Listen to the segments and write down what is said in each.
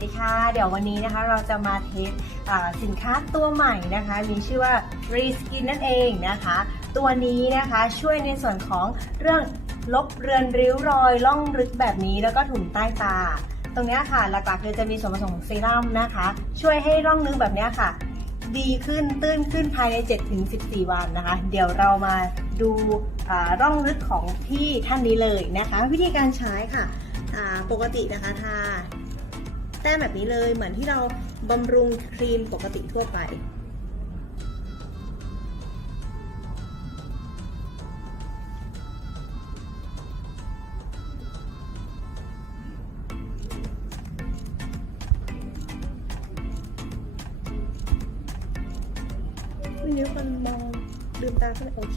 วัสดีค่ะ เดี๋ยววันนี้นะคะเราจะมาเทสอ่าสินค้าตัวใหม่นะคะ มีชื่อว่า Reskin นั่นเองนะคะ ตัวนี้นะคะช่วยในส่วนของเรื่องลบเรือนริ้วรอยล่องลึกแบบนี้แล้วก็ถุงใต้ตา ตรงนี้ค่ะหลักๆเลยจะมีส่วนผสมของเซรั่มนะคะ ช่วยให้ร่องลึกแบบนี้ค่ะ ดีขึ้นตื้นขึ้นภายใน 7-14 วันนะคะ เดี๋ยวเรามาดูร่องลึกของพี่ท่านนี้เลยนะคะ วิธีการใช้ค่ะปกตินะคะทา แต้มแบบนี้เลยเหมือนที่เราบำรุงครีมปกติทั่วไปนิ้วมันมองลืมตาขึ้นโอเค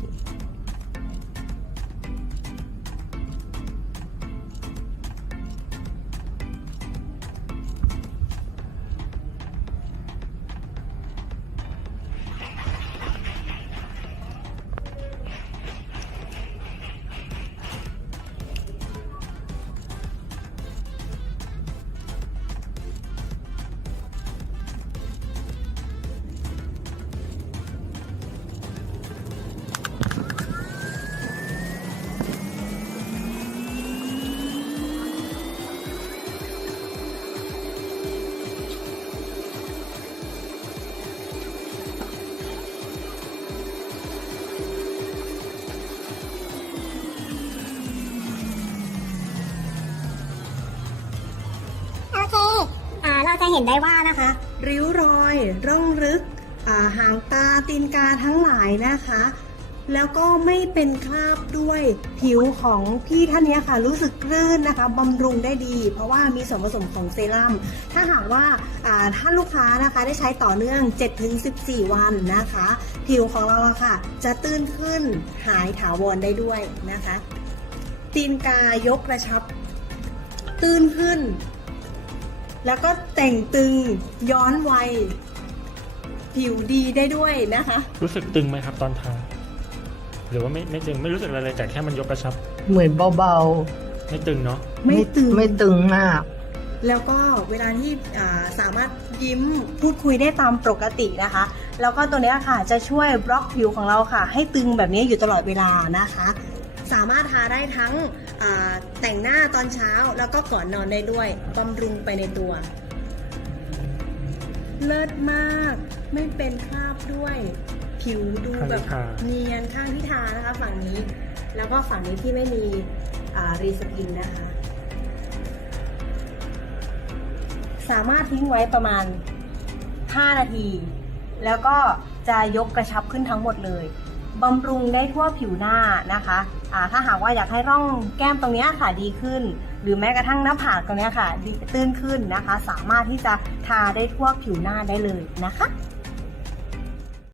จะเห็นได้ว่านะคะ ริ้วรอย ร่องลึกอ่าหางตาตีนกาทั้งหลายนะคะ แล้วก็ไม่เป็นคราบด้วยผิวของพี่ท่านนี้ค่ะ รู้สึกคลื่นนะคะบำรุงได้ดี เพราะว่ามีส่วนผสมของเซรั่มถ้าหากว่าอ่าถ้าลูกค้านะคะได้ใช้ต่อเนื่อง 7-14 วันนะคะ ผิวของเราค่ะ จะตื้นขึ้นหายถาวรได้ด้วยนะคะ ตีนกายกกระชับ ตื้นขึ้น แล้วก็แต่งตึงย้อนวัย ผิวดีได้ด้วยนะคะ รู้สึกตึงไหมครับตอนทาหรือว่าไม่ไม่ตึงไม่รู้สึกอะไรเลยแต่แค่มันยกกระชับ เหมือนเบาไม่ตึงเนาะๆ ไม่ตึง ไม่ตึงมาก แล้วก็เวลาที่อ่าสามารถยิ้มพูดคุยได้ตามปกตินะคะ แล้วก็ตัวเนี้ยค่ะจะช่วยบล็อกผิวของเราค่ะ ให้ตึงแบบนี้อยู่ตลอดเวลานะคะ สามารถทาได้ทั้งอ่า แต่งหน้าตอนเช้าแล้วก็ก่อนนอนได้ด้วยบำรุงไปในตัว เลิศมากไม่เป็นคราบด้วย ผิวดูแบบข้างที่ทาเนียนข้างที่ทานะคะฝั่งนี้ แล้วก็ฝั่งนี้ที่ไม่มีอ่ารีสกินนะคะ สามารถทิ้งไว้ประมาณ 5 นาที แล้วก็จะยกกระชับขึ้นทั้งหมดเลย บำรุงได้ทั่วผิวหน้านะคะะถ้าหากว่าอยากให้ร่องแก้มตรงนี้ค่ะดีขึ้น หรือแม้กระทั่งหน้าผากตรงนี้ค่ะตื้นขึ้นนะคะ สามารถที่จะทาได้ทั่วผิวหน้าได้เลยนะคะ